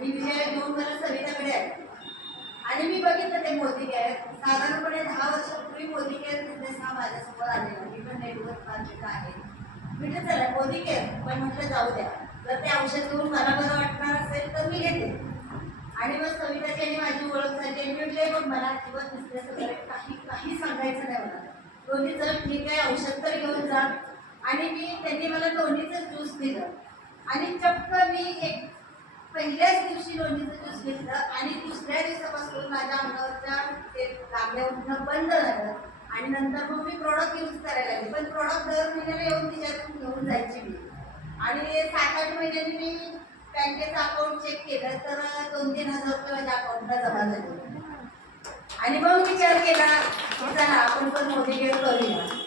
मी विजय दोन मला सविताकडे आहे. आणि मी बघितलं ते मोदी केअर साधारणपणे दहा वर्षापूर्वी मोदी केअर बिझनेस हा माझ्यासमोर आलेला. मी पण नेटवर्क मार्केट आहे. म्हटलं चला मोदी केअर पण म्हटलं जाऊ द्या. जर ते औषध घेऊन मला बरं वाटणार असेल तर मी घेते. आणि मग सविताची आणि माझी ओळख झाली आणि म्हटले मग मला अजिबात बिझनेस वगैरे काही काही सांगायचं नाही मला. दोन्ही जर ठीक आहे औषध तर घेऊन जा. आणि मी त्यांनी मला दोन्हीचं ज्यूस दिलं. आणि चक्क मी एक पहिल्याच दिवशी लोणीचं ज्यूस घेतलं आणि दुसऱ्या दिवसापासून माझ्या अंगावरच्या ते लांबल्या उठणं बंद झालं. आणि नंतर मग मी प्रॉडक्ट यूज करायला लागले. पण प्रॉडक्ट दर महिन्याला येऊन तिच्यातून घेऊन जायची मी. आणि सात आठ महिन्यांनी मी बँकेचं अकाउंट चेक केलं तर दोन तीन हजार रुपये माझ्या अकाउंटला जमा झाले. आणि मग विचार केला चला आपण पण मोठी केअर करूया.